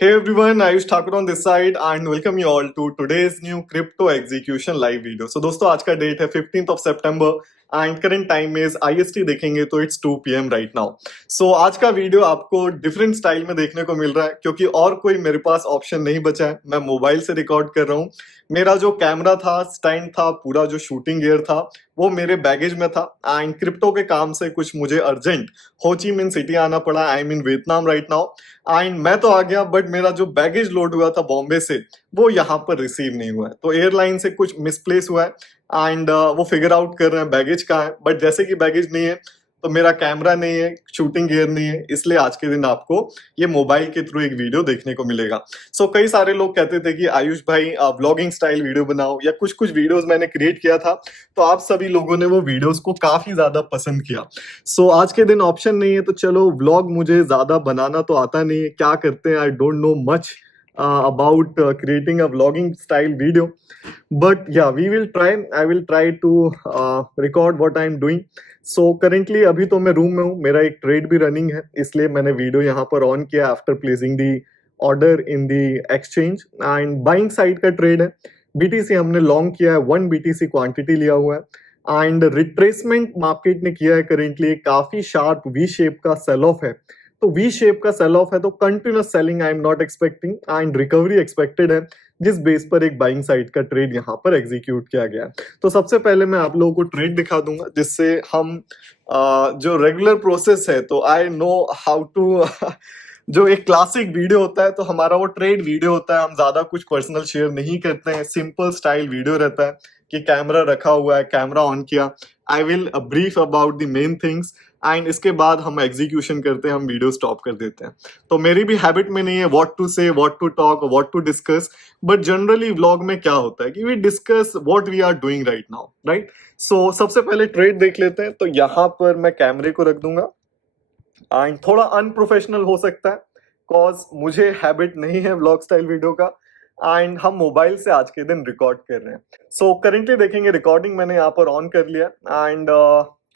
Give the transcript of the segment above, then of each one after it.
Hey everyone, Ayush Thakur on this side and welcome you all to today's new crypto execution live video. So दोस्तों आज का date है 15th of September and current time is IST देखेंगे तो it's 2 PM right now. सो आज का video आपको different style में देखने को मिल रहा है क्योंकि और कोई मेरे पास ऑप्शन नहीं बचा है. मैं मोबाइल से रिकॉर्ड कर रहा हूँ. मेरा जो कैमरा था, स्टैंड था, पूरा जो शूटिंग गियर था वो मेरे बैगेज में था एंड क्रिप्टो के काम से कुछ मुझे अर्जेंट हो ची मिन सिटी आना पड़ा. I am in Vietnam right now and मैं तो आ गया बट मेरा जो बैगेज लोड हुआ था बॉम्बे से वो यहाँ पर रिसीव नहीं हुआ है. तो एयरलाइन से कुछ मिसप्लेस हुआ है एंड वो फिगर आउट कर रहे हैं बैगेज कहाँ है. बट जैसे कि बैगेज नहीं है तो मेरा कैमरा नहीं है, शूटिंग गियर नहीं है, इसलिए आज के दिन आपको ये मोबाइल के थ्रू एक वीडियो देखने को मिलेगा. सो कई सारे लोग कहते थे कि आयुष भाई व्लॉगिंग स्टाइल वीडियो बनाओ या कुछ कुछ वीडियोस मैंने क्रिएट किया था तो आप सभी लोगों ने वो वीडियोस को काफी ज्यादा पसंद किया. सो आज के दिन ऑप्शन नहीं है तो चलो व्लॉग मुझे ज्यादा बनाना तो आता नहीं है. क्या करते हैं आई don't no much about creating a vlogging style video, but yeah we will try. I will try to record what I am doing. So currently अभी तो मैं रूम में हूँ, मेरा एक ट्रेड भी रनिंग है इसलिए मैंने वीडियो यहाँ पर ऑन किया after placing the order in the exchange and buying side का ट्रेड है. BTC हमने लॉन्ग किया है, 1 BTC क्वांटिटी लिया हुआ है एंड रिट्रेसमेंट मार्केट ने किया है. करेंटली काफी शार्प वी शेप का सेल ऑफ है. तो वी शेप का सेल ऑफ है तो continuous selling I am not expecting and recovery expected है जिस बेस पर एक बाइंग साइड का ट्रेड यहाँ पर एग्जीक्यूट किया गया है. तो सबसे पहले मैं आप लोगों को ट्रेड दिखा दूंगा जिससे हम जो रेगुलर प्रोसेस है तो आई नो हाउ टू जो एक क्लासिक वीडियो होता है तो हमारा वो ट्रेड वीडियो होता है. हम ज्यादा कुछ पर्सनल शेयर नहीं करते हैं, सिंपल स्टाइल वीडियो रहता है कि कैमरा रखा हुआ है, कैमरा ऑन किया, I will brief about the main things and इसके बाद हम एग्जीक्यूशन करते हैं, हम वीडियो स्टॉप कर देते हैं. तो मेरी भी हैबिट में नहीं है what to say, what to talk, what to discuss, but generally vlog में क्या होता है कि we discuss what we are doing right now right. So सबसे पहले ट्रेड देख लेते हैं. तो यहाँ पर मैं कैमरे को रख दूंगा एंड थोड़ा अनप्रोफेशनल हो सकता है कॉज मुझे हैबिट नहीं है व्लॉग स्टाइल वीडियो का एंड हम मोबाइल से आज के दिन रिकॉर्ड कर रहे हैं. सो करेंटली देखेंगे रिकॉर्डिंग मैंने यहाँ पर ऑन कर लिया एंड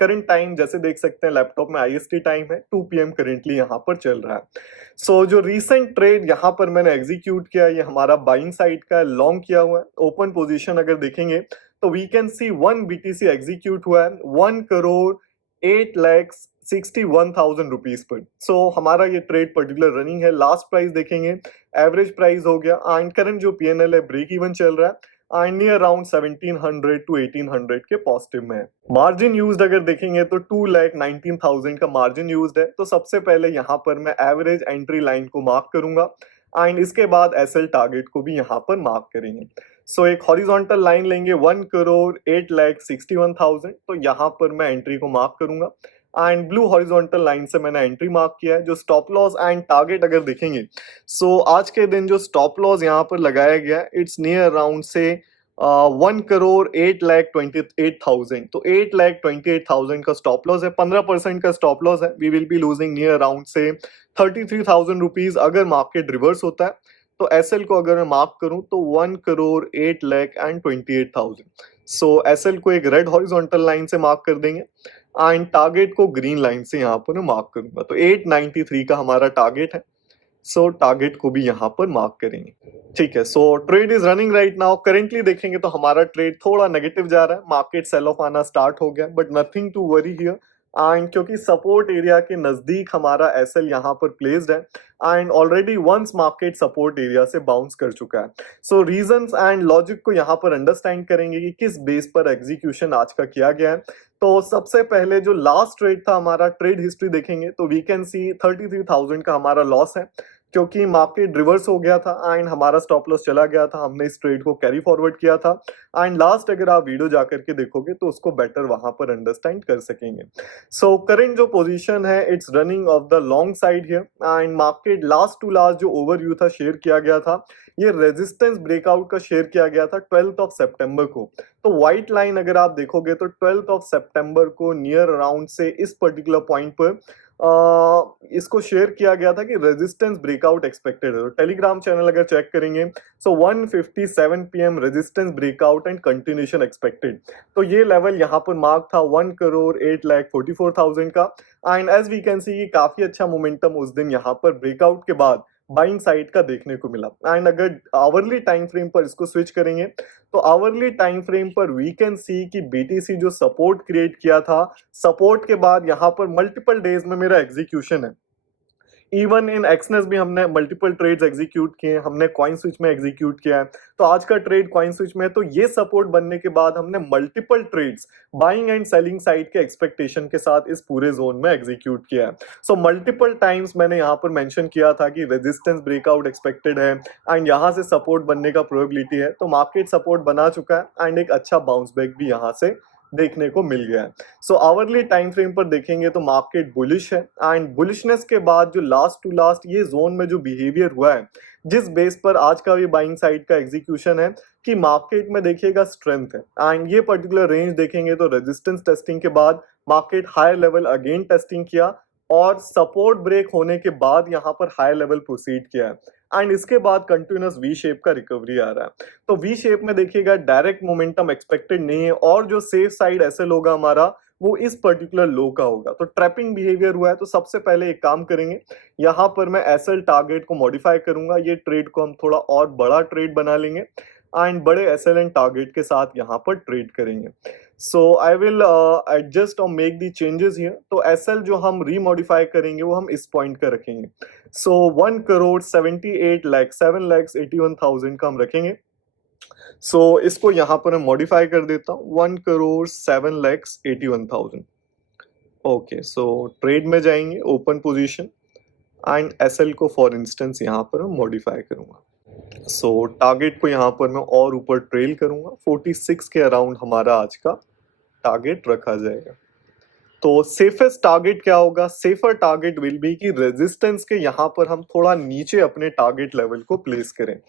करंट टाइम जैसे देख सकते हैं लैपटॉप में IST टाइम है 2 PM करेंटली यहाँ पर चल रहा है. सो जो रीसेंट ट्रेड यहाँ पर मैंने एग्जीक्यूट किया ये हमारा बाइंग साइड का लॉन्ग किया हुआ है. ओपन पोजीशन अगर देखेंगे तो we can see 1 BTC execute हुआ है 1,08,61,000 रुपीज पर. सो हमारा ये ट्रेड पर्टिकुलर रनिंग है. लास्ट प्राइस देखेंगे, एवरेज प्राइस हो गया एंड करंट जो PNL है ब्रेक इवन चल रहा है एंड नियर अराउंड 1700 to 1800 के पॉजिटिव में है. मार्जिन यूज्ड अगर देखेंगे तो 2,19,000 का मार्जिन यूज्ड है. तो सबसे पहले यहाँ पर मैं एवरेज एंट्री लाइन को मार्क करूंगा एंड इसके बाद SL टारगेट को भी यहाँ पर मार्क करेंगे. सो एक हॉरिजॉन्टल लाइन लेंगे 1,08,61,000. तो यहाँ पर मैं एंट्री को मार्क करूंगा एंड ब्लू हॉरिजॉन्टल लाइन से मैंने एंट्री मार्क किया है. जो स्टॉप लॉस एंड टारगेट अगर देखेंगे सो आज के दिन जो स्टॉप लॉस यहाँ पर लगाया गया है इट्स नियर अराउंड से 1,08,28,000. तो 8,28,000 का स्टॉप लॉस है, 15% का स्टॉप लॉस है. We will be losing near around से 33,000 रुपीज अगर मार्केट रिवर्स होता है. तो SL को अगर मैं मार्क करूं तो 1,08,28,000. सो SL को एक रेड हॉरिजॉन्टल लाइन से मार्क कर देंगे एंड टारगेट को ग्रीन लाइन से यहाँ पर मैं मार्क करूंगा. तो 893 का हमारा टारगेट है. सो टारगेट को भी यहाँ पर मार्क करेंगे. ठीक है. So trade is running right now. Currently देखेंगे तो हमारा ट्रेड थोड़ा नेगेटिव जा रहा है, मार्केट सेल ऑफ आना स्टार्ट हो गया but nothing to worry here and क्योंकि सपोर्ट एरिया के नजदीक हमारा SL यहाँ पर प्लेस्ड है and already once market support area से बाउंस कर चुका है. सो रीजंस एंड लॉजिक को यहाँ पर अंडरस्टैंड करेंगे कि किस बेस पर एग्जीक्यूशन आज का किया गया है. तो सबसे पहले जो लास्ट ट्रेड था हमारा, ट्रेड हिस्ट्री देखेंगे तो वी कैन सी 33,000 का हमारा लॉस है क्योंकि मार्केट रिवर्स हो गया था एंड हमारा स्टॉप लॉस चला गया था. हमने इस ट्रेड को कैरी फॉरवर्ड किया था एंड लास्ट अगर आप वीडियो जाकर के देखोगे तो उसको बेटर वहां पर अंडरस्टैंड कर सकेंगे. सो करंट जो पोजीशन है it's running of the long side here and market last to last जो ओवरव्यू था शेयर किया गया था ये रेजिस्टेंस ब्रेकआउट का शेयर किया गया था 12th of September को. तो व्हाइट लाइन अगर आप देखोगे तो 12th of September को नियर अराउंड से इस पर्टिकुलर पॉइंट पर इसको शेयर किया गया था कि रेजिस्टेंस ब्रेकआउट एक्सपेक्टेड है. तो टेलीग्राम चैनल अगर चेक करेंगे so 1:57 PM resistance breakout and continuation expected. तो ये लेवल यहाँ पर मार्क था 1,08,44,000 का and as we can see काफी अच्छा मोमेंटम उस दिन यहाँ पर ब्रेकआउट के बाद बाइंग साइड का देखने को मिला। एंड अगर आवरली टाइम फ्रेम पर इसको स्विच करेंगे तो आवरली टाइम फ्रेम पर वी कैन सी कि बीटीसी जो सपोर्ट क्रिएट किया था, सपोर्ट के बाद यहाँ पर मल्टीपल डेज में मेरा एग्जीक्यूशन है। इवन इन एक्सनेस भी हमने मल्टीपल ट्रेड्स एग्जीक्यूट किए, हमने कॉइन स्विच में एग्जीक्यूट किया है। तो आज का ट्रेड कॉइन स्विच में है, तो ये सपोर्ट बनने के बाद हमने multiple trades buying and selling side के एक्सपेक्टेशन के साथ इस पूरे जोन में एग्जीक्यूट किया है। सो मल्टीपल टाइम्स मैंने यहाँ पर मेंशन किया था कि रेजिस्टेंस ब्रेकआउट एक्सपेक्टेड है एंड यहाँ से सपोर्ट बनने का प्रोबेबिलिटी है। तो मार्केट सपोर्ट बना चुका है एंड एक अच्छा बाउंस बैक भी यहाँ से देखने को मिल गया है। सो आवरली टाइम फ्रेम पर देखेंगे तो मार्केट बुलिश है एंड बुलिशनेस के बाद जो लास्ट टू लास्ट ये जोन में जो बिहेवियर हुआ है, जिस बेस पर आज का भी बाइंग साइड का एग्जीक्यूशन है कि मार्केट में देखिएगा स्ट्रेंथ है एंड ये पर्टिकुलर रेंज देखेंगे तो रेजिस्टेंस टेस्टिंग के बाद market higher level again testing किया और सपोर्ट ब्रेक होने के बाद यहाँ पर हायर लेवल प्रोसीड किया है एंड इसके बाद कंटिन्यूअस वी शेप का रिकवरी आ रहा है। तो वी शेप में देखिएगा डायरेक्ट मोमेंटम एक्सपेक्टेड नहीं है और जो सेफ साइड एसएल होगा हमारा वो इस पर्टिकुलर लो का होगा। तो ट्रैपिंग बिहेवियर हुआ है तो सबसे पहले एक काम करेंगे, यहाँ पर मैं एसएल टारगेट को मॉडिफाई करूंगा, ये ट्रेड को हम थोड़ा और बड़ा ट्रेड बना लेंगे एंड बड़े एसएल एंड टारगेट के साथ यहाँ पर ट्रेड करेंगे। सो आई विल एडजस्ट और मेक दी चेंजेस हियर। तो एसएल जो हम रीमॉडिफाई करेंगे वो हम इस पॉइंट का रखेंगे। सो 1,78,00,000 7,81,000 का हम रखेंगे। सो इसको यहाँ पर मैं मॉडिफाई कर देता हूँ 1,07,81,000। ओके, सो ट्रेड में जाएंगे ओपन पोजीशन एंड एसएल को फॉर इंस्टेंस यहाँ पर मैं मॉडिफाई करूंगा। सो टारगेट को यहाँ पर मैं और ऊपर ट्रेल करूंगा, 46 के अराउंड हमारा आज का टारगेट रखा जाएगा। तो सेफेस्ट टारगेट क्या होगा? सेफर टारगेट विल बी कि रेजिस्टेंस के यहाँ पर हम थोड़ा नीचे अपने टारगेट लेवल को प्लेस करें।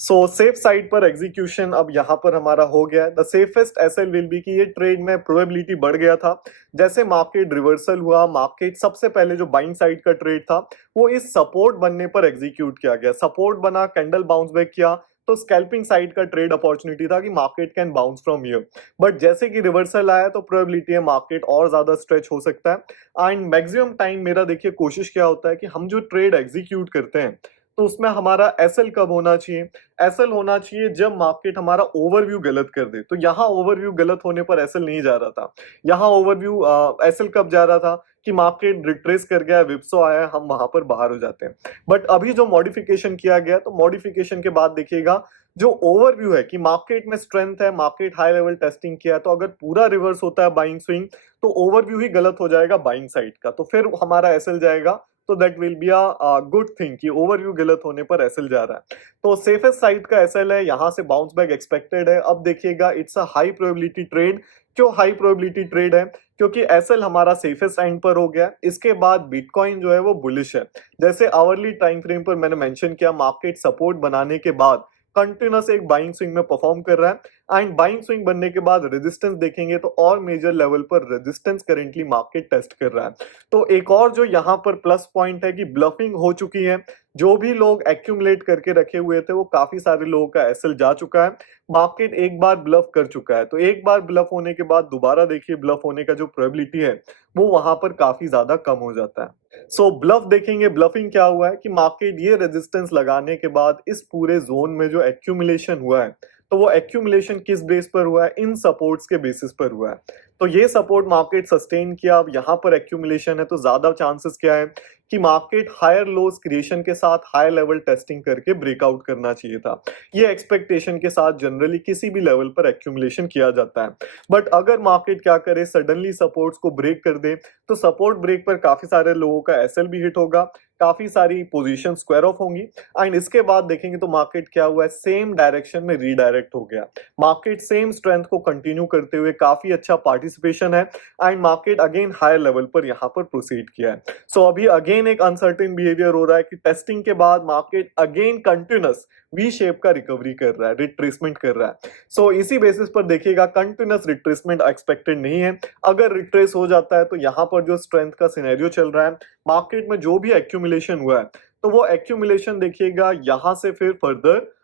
सो सेफ साइड पर एग्जीक्यूशन अब यहाँ पर हमारा हो गया है। The safest SL will be कि ये ट्रेड में प्रोबेबिलिटी बढ़ गया था, जैसे मार्केट रिवर्सल हुआ, मार्केट सबसे पहले जो बाइंग साइड का ट्रेड था वो इस सपोर्ट बनने पर एग्जीक्यूट किया गया। सपोर्ट बना, कैंडल बाउंस बैक किया, तो स्कैल्पिंग साइड का ट्रेड अपॉर्चुनिटी था कि market can bounce from here. But जैसे कि रिवर्सल आया तो प्रोबेबिलिटी है मार्केट और ज्यादा स्ट्रेच हो सकता है एंड मैक्सिमम टाइम मेरा देखिए कोशिश क्या होता है कि हम जो ट्रेड एग्जीक्यूट करते हैं तो उसमें हमारा एसएल कब होना चाहिए? एसएल होना चाहिए जब मार्केट हमारा ओवरव्यू गलत कर दे। तो यहाँ ओवरव्यू गलत होने पर एसएल नहीं जा रहा था, यहाँ ओवरव्यू एसएल कब जा रहा था कि मार्केट रिट्रेस कर गया, विप्सो आया, हम वहां पर बाहर हो जाते हैं। बट अभी जो मॉडिफिकेशन किया गया तो मॉडिफिकेशन के बाद देखिएगा जो ओवरव्यू है कि मार्केट में स्ट्रेंथ है, मार्केट हाई लेवल टेस्टिंग किया है, तो अगर पूरा रिवर्स होता है बाइंग स्विंग तो ओवरव्यू ही गलत हो जाएगा बाइंग साइड का, तो फिर हमारा एसएल जाएगा। तो that will be a good thing कि ओवरव्यू गलत होने पर एसएल जा रहा है। तो सेफेस्ट साइड का एसएल है, यहाँ से बाउंस बैक एक्सपेक्टेड है। अब देखिएगा it's a high probability trade. क्यों हाई प्रोबेबिलिटी ट्रेड है? क्योंकि एसएल हमारा सेफेस्ट एंड पर हो गया। इसके बाद बिटकॉइन जो है वो बुलिश है। जैसे आवरली टाइम फ्रेम पर मैंने मेंशन किया, मार्केट सपोर्ट बनाने के बाद कंटिन्यूअस एक बाइंग स्विंग में परफॉर्म कर रहा है एंड बाइंग स्विंग बनने के बाद रेजिस्टेंस देखेंगे तो और मेजर लेवल पर रेजिस्टेंस करेंटली मार्केट टेस्ट कर रहा है। तो एक और जो यहाँ पर प्लस पॉइंट है कि ब्लफिंग हो चुकी है। जो भी लोग एक्यूमुलेट करके रखे हुए थे वो काफी सारे लोगों का एसएल जा चुका है। मार्केट एक बार ब्लफ कर चुका है, तो एक बार ब्लफ होने के बाद दोबारा देखिए ब्लफ होने का जो प्रोबेबिलिटी है वो वहां पर काफी ज्यादा कम हो जाता है। सो ब्लफ देखेंगे, ब्लफिंग क्या हुआ है कि मार्केट ये रेजिस्टेंस लगाने के बाद इस पूरे जोन में जो एक्यूमुलेशन हुआ है तो वो एक्यूमुलेशन किस बेस पर हुआ है? इन सपोर्ट्स के बेसिस पर हुआ है। तो ये सपोर्ट मार्केट सस्टेन किया, अब यहाँ पर एक्यूमुलेशन है तो ज्यादा चांसेस क्या है कि मार्केट हायर लोज क्रिएशन के साथ हाई लेवल टेस्टिंग करके ब्रेकआउट करना चाहिए था। ये एक्सपेक्टेशन के साथ जनरली किसी भी लेवल पर एक्यूमुलेशन किया जाता है। बट अगर मार्केट क्या करे, सडनली सपोर्ट्स को ब्रेक कर दे तो सपोर्ट ब्रेक पर काफी सारे लोगों का एसएल भी हिट होगा, काफी सारी पोजीशन स्क्वायर ऑफ होंगी एंड इसके बाद देखेंगे तो मार्केट क्या हुआ है, सेम डायरेक्शन में रीडायरेक्ट हो गया। मार्केट सेम स्ट्रेंथ को कंटिन्यू करते हुए काफी अच्छा पार्टिसिपेशन है and market again higher level पर यहाँ पर प्रोसीड किया है। सो अभी अगेन एक अनसर्टेन बिहेवियर हो रहा है कि टेस्टिंग के बाद market again continuous V shape का रिकवरी कर रहा है, रिट्रेसमेंट कर रहा है। सो इसी बेसिस पर देखिएगा कंटिन्यूअस रिट्रेसमेंट एक्सपेक्टेड नहीं है। अगर रिट्रेस हो जाता है तो यहाँ पर जो स्ट्रेंथ का सिनेरियो चल रहा है, मार्केट में जो भी एक्यूमुलेशन हुआ है तो वो एक्यूमुलेशन देखिएगा यहाँ से फिर फर्दर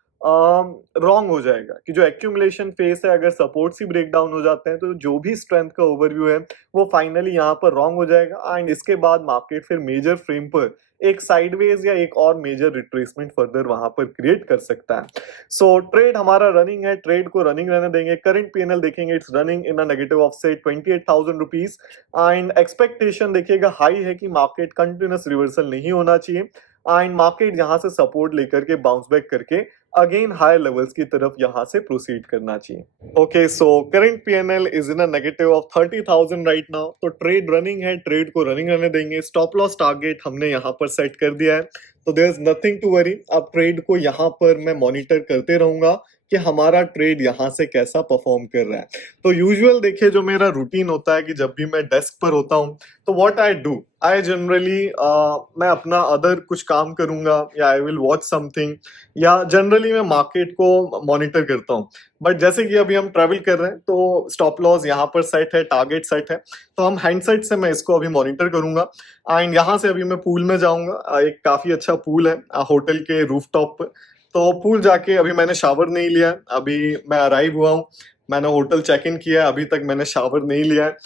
रॉन्ग हो जाएगा कि जो एक्यूमुलेशन फेस है, अगर सपोर्ट्स ही ब्रेक डाउन हो जाते हैं तो जो भी स्ट्रेंथ का ओवरव्यू है वो फाइनली यहाँ पर रॉन्ग हो जाएगा एंड इसके बाद मार्केट फिर मेजर फ्रेम पर एक साइडवेज या एक और मेजर रिट्रेसमेंट फर्दर वहां पर क्रिएट कर सकता है। सो ट्रेड हमारा रनिंग है, ट्रेड को रनिंग रहने देंगे। करंट पीएनएल देखेंगे, it's running in a negative of से 28,000 रुपीज एंड एक्सपेक्टेशन देखिएगा हाई है कि मार्केट कंटिन्यूस रिवर्सल नहीं होना चाहिए एंड मार्केट यहां से सपोर्ट लेकर के बाउंस बैक करके अगेन हायर लेवल्स की तरफ यहां से प्रोसीड करना चाहिए। Okay, so current PNL is in a negative of 30,000 right now. तो ट्रेड रनिंग है, ट्रेड को रनिंग रहने देंगे। स्टॉप लॉस टारगेट हमने यहाँ पर सेट कर दिया है, तो there is nothing to worry. अब ट्रेड को यहाँ पर मैं मॉनिटर करते रहूंगा कि हमारा ट्रेड यहाँ से कैसा परफॉर्म कर रहा है। तो यूजुअल देखिए जो मेरा रूटीन होता है कि जब भी मैं डेस्क पर होता हूँ तो what I do, I generally मैं अपना अदर कुछ काम करूंगा या आई विल वॉच समथिंग या जनरली मैं मार्केट को मॉनिटर करता हूँ। बट जैसे कि अभी हम ट्रेवल कर रहे हैं तो स्टॉप लॉस यहाँ पर सेट है, टारगेट सेट है, तो हम हैंडसेट से मैं इसको अभी मॉनिटर करूंगा एंड यहाँ से अभी मैं पूल में जाऊंगा। एक काफी अच्छा पूल है होटल के रूफटॉप पर, तो पूल जाके अभी मैंने शावर नहीं लिया है, अभी मैं अराइव हुआ हूँ, मैंने होटल चेक इन किया है, अभी तक मैंने शावर नहीं लिया है।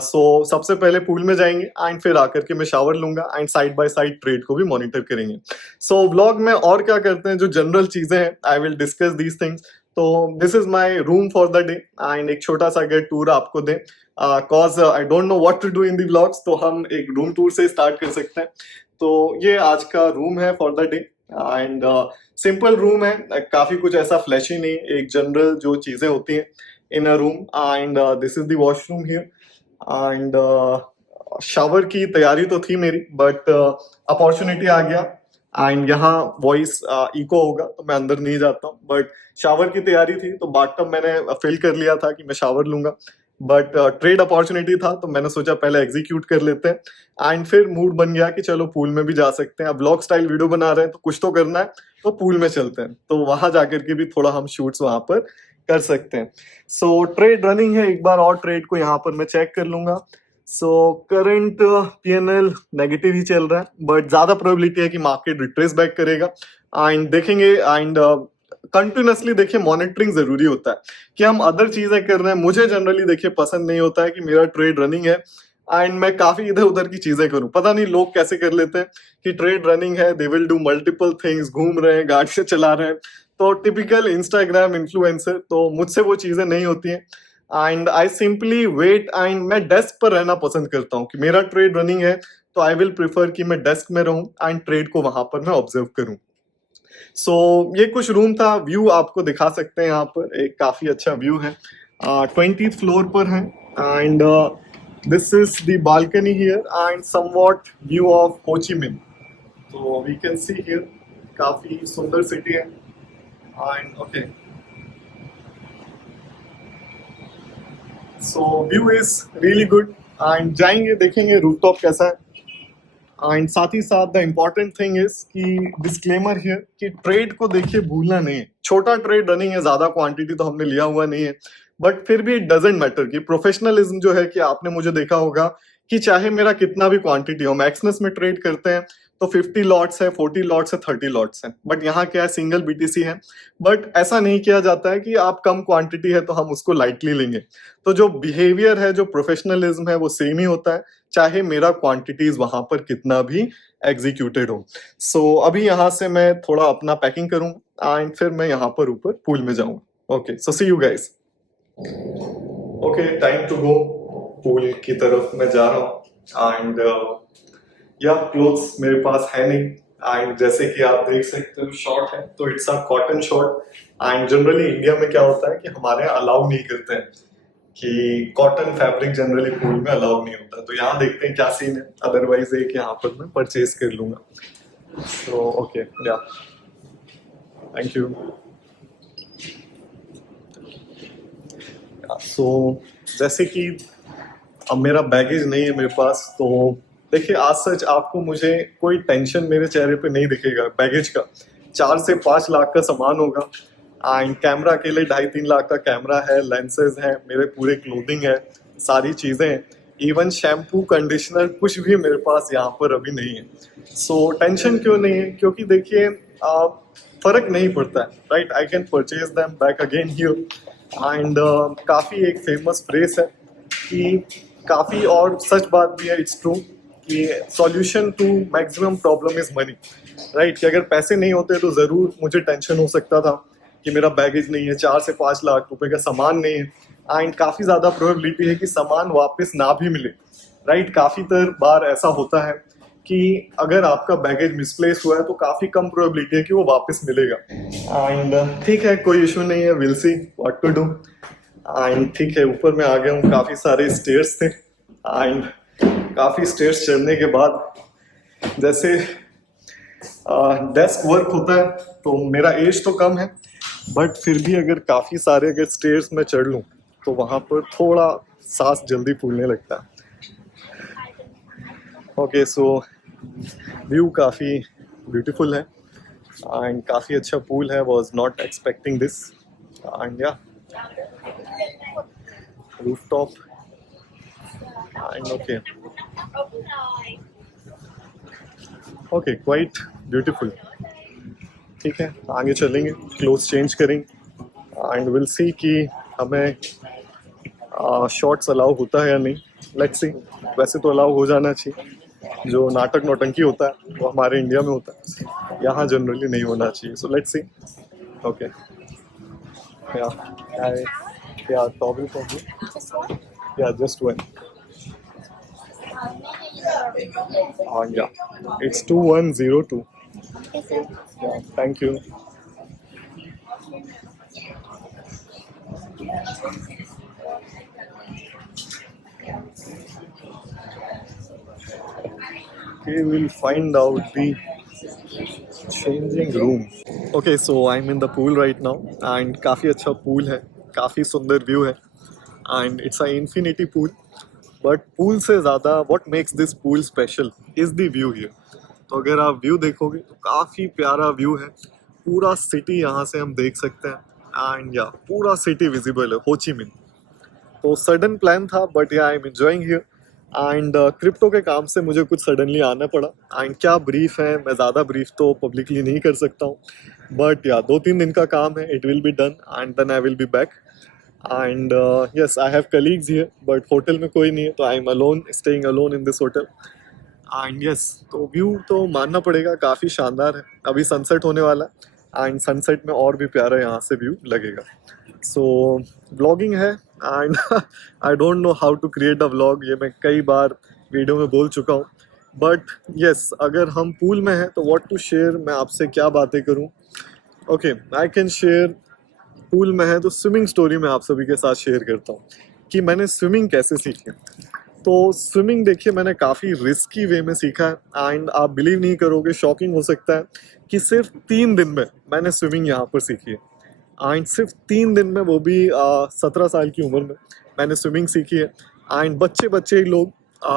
सो सबसे पहले पूल में जाएंगे एंड फिर आकर के मैं शावर लूंगा and side by side trade को भी मॉनिटर करेंगे। सो व्लॉग में और क्या करते हैं, जो जनरल चीजें हैं I will discuss these things. तो this is my room for the day and एक छोटा सा अगर टूर आपको दें, cause I don't know what to do in the vlogs, तो हम एक रूम टूर से स्टार्ट कर सकते हैं। तो ये आज का रूम है for the day and simple room है, काफी कुछ ऐसा फ्लैशी नहीं, एक जनरल जो चीजें होती हैं in a room and this is the washroom here and shower की तैयारी तो थी मेरी बट अपॉर्चुनिटी आ गया एंड यहाँ वॉइस इको होगा तो मैं अंदर नहीं जाता हूँ, बट शावर की तैयारी थी तो बाथटब मैंने फिल कर लिया था कि मैं शावर लूंगा, बट ट्रेड अपॉर्चुनिटी था तो मैंने सोचा पहले एग्जीक्यूट कर लेते हैं एंड फिर मूड बन गया कि चलो पूल में भी जा सकते हैं। अब ब्लॉग स्टाइल वीडियो बना रहे हैं तो कुछ तो करना है, तो पूल में चलते हैं, तो वहां जाकर के भी थोड़ा हम शूट्स वहां पर कर सकते हैं। सो ट्रेड रनिंग है, एक बार और ट्रेड को यहाँ पर मैं चेक कर लूंगा। सो करंट पीएनएल नेगेटिव ही चल रहा है, बट ज्यादा प्रोबेबिलिटी है कि मार्केट रिट्रेस बैक करेगा एंड देखेंगे एंड कंटिन्यूसली देखिए मॉनिटरिंग जरूरी होता है कि हम अदर चीजें कर रहे हैं। मुझे जनरली देखिए पसंद नहीं होता है कि मेरा ट्रेड रनिंग है एंड मैं काफी इधर उधर की चीजें करूं। पता नहीं लोग कैसे कर लेते हैं कि ट्रेड रनिंग है, they will do multiple things, घूम रहे हैं, गाड़ियां चला रहे हैं, तो टिपिकल इंस्टाग्राम इन्फ्लुएंसर। तो मुझसे वो चीजें नहीं होती हैं and I simply wait and मैं डेस्क पर रहना पसंद करता हूँ कि मेरा ट्रेड रनिंग है तो आई विल प्रिफर कि मैं डेस्क में रहूं एंड ट्रेड को वहां पर मैं ऑब्जर्व करूं। सो ये कुछ रूम था, व्यू आपको दिखा सकते हैं, यहाँ पर एक काफी अच्छा व्यू है, 20th फ्लोर पर है and this is the balcony here and somewhat view of हो ची मिन। तो वी कैन सी हियर काफी सुंदर सिटी है and okay, so view is really good and जाएंगे देखेंगे रूफटॉप कैसा है एंड साथ ही साथ द इम्पॉर्टेंट थिंग इज कि डिस्क्लेमर हियर कि ट्रेड को देखिए भूलना नहीं है। छोटा ट्रेड रनिंग है, ज्यादा क्वांटिटी तो हमने लिया हुआ नहीं है, बट फिर भी इट डजेंट मैटर कि प्रोफेशनलिज्म जो है कि आपने मुझे देखा होगा कि चाहे मेरा कितना भी क्वांटिटी हो, मैक्सनस में ट्रेड करते हैं तो 50 लॉट्स है, 40 लॉट्स है, 30 लॉट्स है, बट यहाँ क्या है सिंगल बीटीसी है। बट ऐसा नहीं किया जाता है कि आप कम क्वांटिटी है तो हम उसको लाइटली लेंगे। तो जो बिहेवियर है, जो प्रोफेशनलिज्म है वो सेम ही होता है, चाहे मेरा क्वांटिटीज वहां पर कितना भी एग्जीक्यूटेड हो। सो अभी यहाँ से मैं थोड़ा अपना पैकिंग करूँ एंड फिर मैं यहाँ पर ऊपर पूल में जाऊंगा। Okay, so see you guys. Okay, time to go, pool की तरफ मैं जा रहा हूँ एंड या क्लोथ्स मेरे पास है नहीं एंड जैसे कि आप देख सकते हो शॉर्ट है तो it's a cotton short and generally India में क्या होता है कि हमारे यहाँ अलाउ नहीं करते हैं कि कॉटन फैब्रिक जनरली पूल में अलाउ नहीं होता, तो यहाँ देखते हैं क्या सीन है, अदरवाइज एक यहाँ पर मैं परचेज कर लूंगा। सो ओके, या थैंक यू। सो जैसे कि अब मेरा बैगेज नहीं है मेरे पास, तो देखिए आज सच आपको मुझे कोई टेंशन मेरे चेहरे पे नहीं दिखेगा बैगेज का। 4 से 5 लाख का सामान होगा एंड कैमरा के लिए 2.5-3 लाख का कैमरा है, लेंसेज हैं, मेरे पूरे क्लोथिंग है, सारी चीज़ें हैं, इवन शैम्पू कंडीशनर कुछ भी मेरे पास यहाँ पर अभी नहीं है। सो टेंशन क्यों नहीं है, क्योंकि देखिए फर्क नहीं पड़ता है, right, I can purchase them back again here and काफ़ी एक फेमस फ्रेज है कि काफ़ी, और सच बात भी है, इट्स ट्रू कि solution to maximum problem is money, right. कि अगर पैसे नहीं होते तो ज़रूर मुझे टेंशन हो सकता था कि मेरा बैगेज नहीं है, 4 से 5 लाख रुपए का सामान नहीं है, एंड काफ़ी ज़्यादा प्रोबेबिलिटी है कि सामान वापस ना भी मिले, राइट। काफ़ी बार ऐसा होता है कि अगर आपका बैगेज मिसप्लेस हुआ है तो काफ़ी कम प्रोबेबिलिटी है कि वो वापस मिलेगा। एंड ठीक है, कोई इशू नहीं है, will see what to do. And ठीक है, ऊपर में आ गया हूँ, काफ़ी सारे स्टेयर्स थे एंड काफ़ी स्टेयर्स चढ़ने के बाद जैसे डेस्क वर्क होता है, तो मेरा एज तो कम है बट फिर भी अगर काफ़ी सारे अगर स्टेयर्स में चढ़ लूँ तो वहाँ पर थोड़ा सांस जल्दी फूलने लगता है। ओके, सो व्यू काफ़ी ब्यूटीफुल है एंड काफ़ी अच्छा पूल है, was not expecting this. And या rooftop and okay quite beautiful. ठीक है, आगे चलेंगे, क्लोथ चेंज करेंगे एंड विल सी कि हमें शॉर्ट्स अलाउ होता है या नहीं। लेट्स सी, वैसे तो अलाउ हो जाना चाहिए, जो नाटक नौटंकी होता है वो हमारे इंडिया में होता है, यहाँ जनरली नहीं होना चाहिए। So let's see. ओके, या टॉवल फॉर मी, या जस्ट वन। या it's 2102। Thank you. Okay, we'll find out the changing room. Okay, so I'm in the pool right now and काफ़ी अच्छा pool है, काफ़ी सुंदर view है and it's an infinity pool. But pool से ज़्यादा what makes this pool special is the view here. तो अगर आप व्यू देखोगे तो काफ़ी प्यारा व्यू है, पूरा सिटी यहाँ से हम देख सकते हैं एंड या पूरा सिटी विजिबल है, हो ची मिन। तो सडन प्लान था बट या आई am enjoying here and crypto के काम से मुझे कुछ सडनली आना पड़ा एंड क्या ब्रीफ है, मैं ज़्यादा ब्रीफ तो पब्लिकली नहीं कर सकता हूँ बट या 2-3 दिन का काम है, it will be done and then I will be back. And yes, I have colleagues here but hotel में कोई नहीं है, तो I am alone, staying alone in this hotel. And yes, तो व्यू तो मानना पड़ेगा काफ़ी शानदार है। अभी सनसेट होने वाला है एंड सनसेट में और भी प्यारा यहाँ से व्यू लगेगा। सो व्लॉगिंग है and I don't know how to create a vlog, ये मैं कई बार वीडियो में बोल चुका हूँ बट यस, अगर हम पूल में हैं तो व्हाट टू शेयर, मैं आपसे क्या बातें करूँ। Okay, I can share, pool में है तो स्विमिंग स्टोरी मैं आप सभी के साथ शेयर करता हूँ कि मैंने स्विमिंग कैसे सीखी। तो स्विमिंग देखिए, मैंने काफ़ी रिस्की वे में सीखा है एंड आप बिलीव नहीं करोगे, शॉकिंग हो सकता है कि सिर्फ 3 दिन में मैंने स्विमिंग यहाँ पर सीखी है एंड सिर्फ 3 दिन में, वो भी 17 साल की उम्र में मैंने स्विमिंग सीखी है। एंड बच्चे बच्चे ही लोग,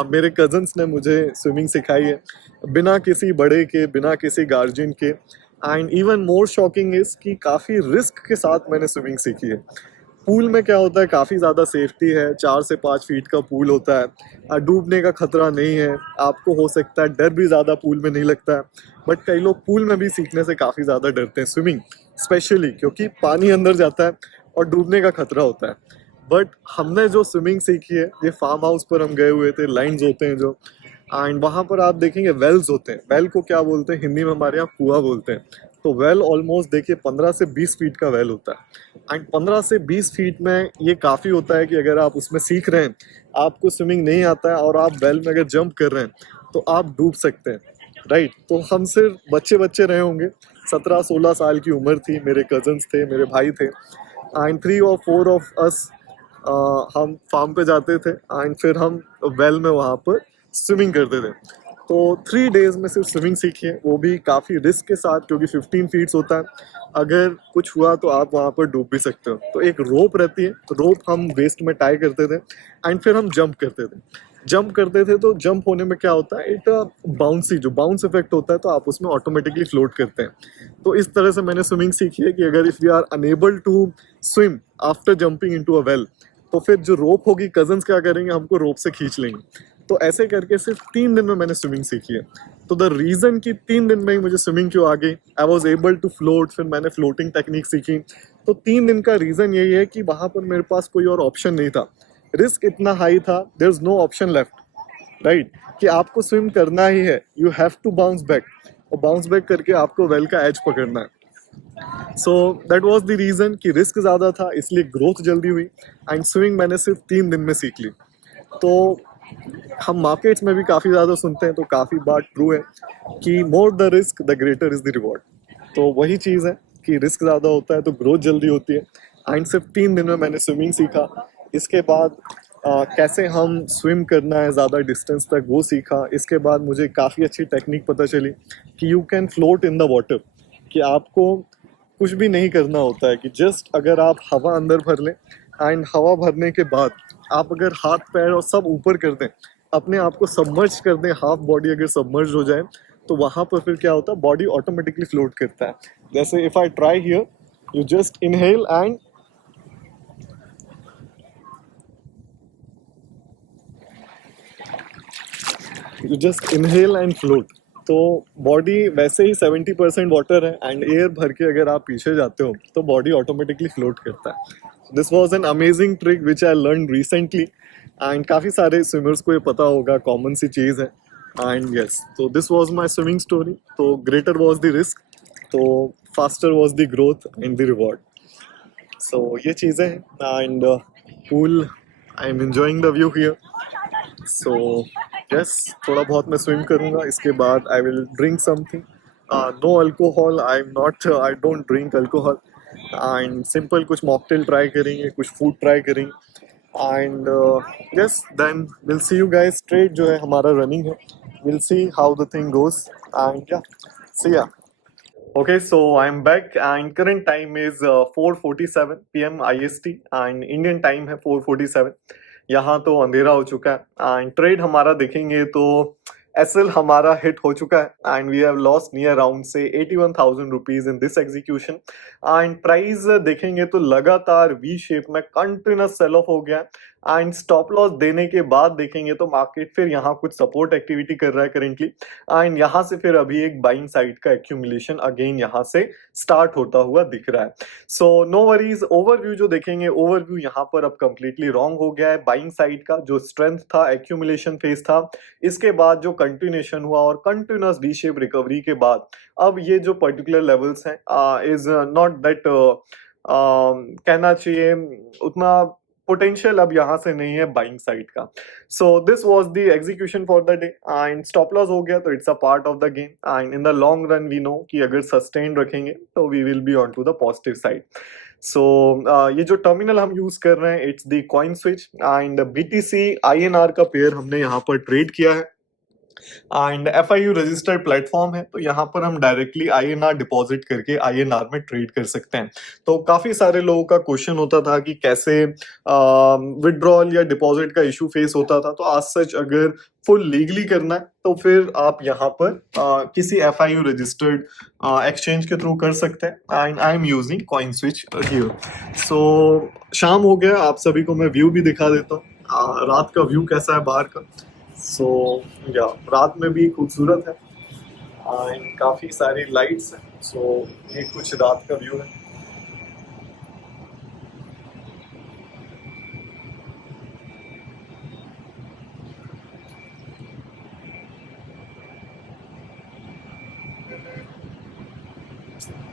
मेरे कज़न्स ने मुझे स्विमिंग सिखाई है बिना किसी बड़े के, बिना किसी गार्जियन के। And even more shocking is कि काफ़ी रिस्क के साथ मैंने स्विमिंग सीखी है। पूल में क्या होता है, काफ़ी ज़्यादा सेफ्टी है, 4 से 5 फीट का पूल होता है, डूबने का खतरा नहीं है, आपको हो सकता है डर भी ज़्यादा पूल में नहीं लगता है। बट कई लोग पूल में भी सीखने से काफ़ी ज़्यादा डरते हैं, स्विमिंग स्पेशली, क्योंकि पानी अंदर जाता है और डूबने का खतरा होता है। बट हमने जो स्विमिंग सीखी है, ये फार्म हाउस पर हम गए हुए थे, लाइन्स होते हैं जो, एंड वहाँ पर आप देखेंगे वेल्स होते हैं। वेल को क्या बोलते हैं हिंदी में, हमारे यहाँ कुआं बोलते हैं। तो वेल ऑलमोस्ट देखिए 15 से 20 फीट का वेल होता है एंड 15 से 20 फीट में ये काफ़ी होता है कि अगर आप उसमें सीख रहे हैं, आपको स्विमिंग नहीं आता है और आप वेल में अगर जंप कर रहे हैं तो आप डूब सकते हैं, राइट। तो हम सिर्फ बच्चे बच्चे रहे होंगे, 17-16 साल की उम्र थी, मेरे कजन्स थे, मेरे भाई थे एंड 3 और 4 ऑफ अस, हम फार्म पे जाते थे एंड फिर हम वेल में वहाँ पर स्विमिंग करते थे। तो 3 डेज में सिर्फ स्विमिंग सीखी है, वो भी काफ़ी रिस्क के साथ, क्योंकि 15 फीट्स होता है, अगर कुछ हुआ तो आप वहाँ पर डूब भी सकते हो। तो एक रोप रहती है, तो रोप हम वेस्ट में टाई करते थे एंड फिर हम जंप करते थे। जंप करते थे तो जंप होने में क्या होता है, एक बाउंसी, जो बाउंस इफेक्ट होता है, तो आप उसमें ऑटोमेटिकली फ्लोट करते हैं। तो इस तरह से मैंने स्विमिंग सीखी है कि अगर if we are unable to swim after jumping into a well, तो फिर जो रोप होगी, कजन्स क्या करेंगे, हमको रोप से खींच लेंगे। तो ऐसे करके सिर्फ 3 दिन में मैंने स्विमिंग सीखी है। तो द रीज़न कि 3 दिन में ही मुझे स्विमिंग क्यों आ गई, I was able to float, फिर मैंने फ्लोटिंग टेक्निक सीखी। तो 3 दिन का रीज़न यही है कि वहाँ पर मेरे पास कोई और ऑप्शन नहीं था, रिस्क इतना हाई था, there is no option left, right, कि आपको स्विम करना ही है, you have to bounce back, और बाउंस बैक करके आपको वेल का एज पकड़ना है। So that was the reason कि रिस्क ज़्यादा था, इसलिए ग्रोथ जल्दी हुई, एंड स्विमिंग मैंने सिर्फ 3 दिन में सीख ली। तो हम मार्केट्स में भी काफ़ी ज़्यादा सुनते हैं, तो काफ़ी बार ट्रू है कि more the risk the greater is the reward. तो वही चीज़ है कि रिस्क ज़्यादा होता है तो ग्रोथ जल्दी होती है, एंड सिर्फ 3 दिन में मैंने स्विमिंग सीखा। इसके बाद कैसे हम स्विम करना है ज़्यादा डिस्टेंस तक वो सीखा। इसके बाद मुझे काफ़ी अच्छी टेक्निक पता चली कि you can float in the water, कि आपको कुछ भी नहीं करना होता है, कि जस्ट अगर आप हवा अंदर भर लें, एंड हवा भरने के बाद आप अगर हाथ पैर और सब ऊपर कर दें, अपने आप को सबमर्ज कर दें, हाफ बॉडी अगर सबमर्ज हो जाए, तो वहाँ पर फिर क्या होता है, बॉडी ऑटोमेटिकली फ्लोट करता है। जैसे if I try here, you just inhale and float. तो बॉडी वैसे ही 70% वाटर है, एंड एयर भर के अगर आप पीछे जाते हो तो बॉडी ऑटोमेटिकली फ्लोट करता है। This was an amazing trick which I learn recently, and काफ़ी सारे स्विमर्स को ये पता होगा, कॉमन सी चीज़ है। एंड यस, तो this was my swimming story. तो ग्रेटर वॉज द रिस्क, तो faster was the growth and the reward. So ये चीज़ें हैं, and pool, I am enjoying the view here. So yes, थोड़ा बहुत मैं स्विम करूँगा, इसके बाद I will drink something. No alcohol, I am not, I don't drink alcohol, and simple कुछ मॉकटेल ट्राई करेंगे, कुछ फूड ट्राई करेंगे, and yes then will see you guys. Straight जो है हमारा रनिंग है, will see how the thing goes, and yeah see या। Okay, so I'm back and current time is 4:47 p.m. IST and Indian time है 4:47। यहाँ तो अंधेरा हो चुका है, एंड ट्रेड हमारा देखेंगे तो एसएल हमारा हिट हो चुका है, and we have lost near around से 81,000 rupees in this execution. And price देखेंगे तो लगातार वी शेप में कंटिन्यूस सेल ऑफ हो गया है, एंड स्टॉप लॉस देने के बाद देखेंगे तो मार्केट फिर यहाँ कुछ सपोर्ट एक्टिविटी कर रहा है करेंटली, एंड यहाँ से फिर अभी एक बाइंग साइड का एक्यूमुलेशन अगेन यहाँ से स्टार्ट होता हुआ दिख रहा है। सो नो वरीज, ओवरव्यू जो देखेंगे, ओवरव्यू यहाँ पर अब कंप्लीटली रॉन्ग हो गया है। बाइंग साइड का जो स्ट्रेंथ था, एक्यूमुलेशन फेज था, इसके बाद जो कंटिन्यूएशन हुआ और कंटिन्यूअस वी शेप रिकवरी के बाद अब ये जो पर्टिकुलर लेवल्स हैं इज नॉट दैट, कहना चाहिए उतना पोटेंशियल अब यहाँ से नहीं है बाइंग साइड का। So this was the execution for the day, and stop loss हो गया तो it's a part of the game, and in the long run we know कि अगर सस्टेन रखेंगे तो we will be on to the positive side. So ये जो terminal हम यूज कर रहे हैं, it's the CoinSwitch, and BTC INR का पेयर हमने यहाँ पर ट्रेड किया है, एंड FIU रजिस्टर्ड प्लेटफॉर्म है, तो यहाँ पर हम डायरेक्टली INR डिपॉजिट करके INR में ट्रेड कर सकते हैं। तो काफी सारे लोगों का क्वेश्चन होता था कि कैसे विड्रॉल या डिपॉजिट का इशू फेस होता था, तो आज सच अगर फुल लीगली करना है तो फिर आप यहाँ पर किसी FIU रजिस्टर्ड एक्सचेंज के थ्रू कर सकते हैं, and I am using CoinSwitch here. So शाम हो गया, आप सभी को मैं व्यू भी दिखा देता हूँ, रात का व्यू कैसा है बाहर का। सो या रात में भी खूबसूरत है, एंड काफ़ी सारी लाइट्स हैं। सो ये कुछ रात का व्यू है।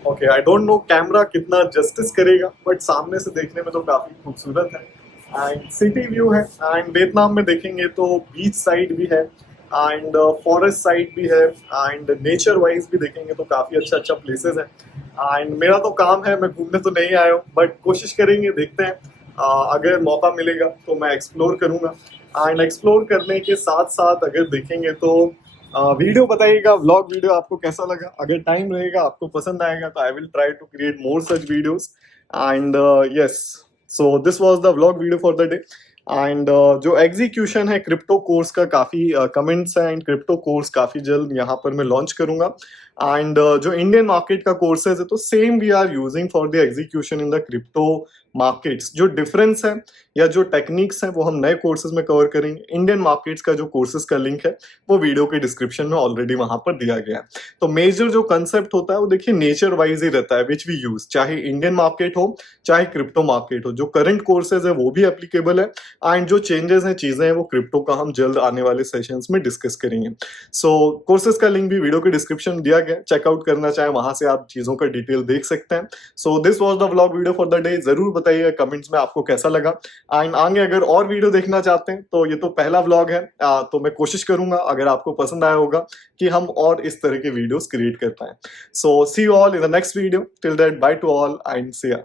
Okay, I don't no camera कितना जस्टिस करेगा, बट सामने से देखने में तो काफ़ी खूबसूरत है, एंड सिटी व्यू है। एंड वियतनाम में देखेंगे तो बीच साइड भी है, एंड फॉरेस्ट साइड भी है, एंड नेचर वाइज भी देखेंगे तो काफ़ी अच्छा अच्छा प्लेसेस है। एंड मेरा तो काम है, मैं घूमने तो नहीं आया हूँ, बट कोशिश करेंगे, देखते हैं अगर मौका मिलेगा तो मैं एक्सप्लोर करूँगा। एंड एक्सप्लोर करने के साथ साथ अगर देखेंगे तो वीडियो बताइएगा, व्लॉग वीडियो आपको कैसा लगा। अगर टाइम रहेगा, आपको पसंद आएगा, तो I will try to create more such videos. And yes, so this was the vlog video for the day. And जो एग्जीक्यूशन है क्रिप्टो कोर्स का, काफ़ी कमेंट्स हैं, एंड क्रिप्टो कोर्स काफ़ी जल्द यहाँ पर मैं लॉन्च करूँगा। एंड जो इंडियन मार्केट का कोर्सेज है तो same we are using for the execution in the crypto markets. जो डिफरेंस है या जो टेक्निक्स हैं वो हम नए कोर्सेज में कवर करेंगे। इंडियन मार्केट्स का जो कोर्सेज का लिंक है वो वीडियो के डिस्क्रिप्शन में ऑलरेडी वहां पर दिया गया है। तो मेजर जो कंसेप्ट होता है वो देखिए नेचर वाइज ही रहता है विच वी यूज, चाहे इंडियन मार्केट हो चाहे क्रिप्टो मार्केट हो। जो करंट कोर्सेज है वो भी एप्लीकेबल है एंड जो चेंजेस हैं चीजें हैं वो क्रिप्टो का हम जल्द आने वाले सेशंस में डिस्कस करेंगे। सो कोर्सेज का लिंक भी वीडियो के डिस्क्रिप्शन में दिया गया, चेकआउट करना चाहे वहां से आप चीजों का डिटेल देख सकते हैं। सो this was the vlog video for the day. जरूर बताइए कमेंट्स में आपको कैसा लगा एंड आगे अगर और वीडियो देखना चाहते हैं तो ये तो पहला व्लॉग है, तो मैं कोशिश करूंगा अगर आपको पसंद आया होगा कि हम और इस तरह के वीडियोस क्रिएट कर पाए। So see you all in the next video, till that bye to all and see या।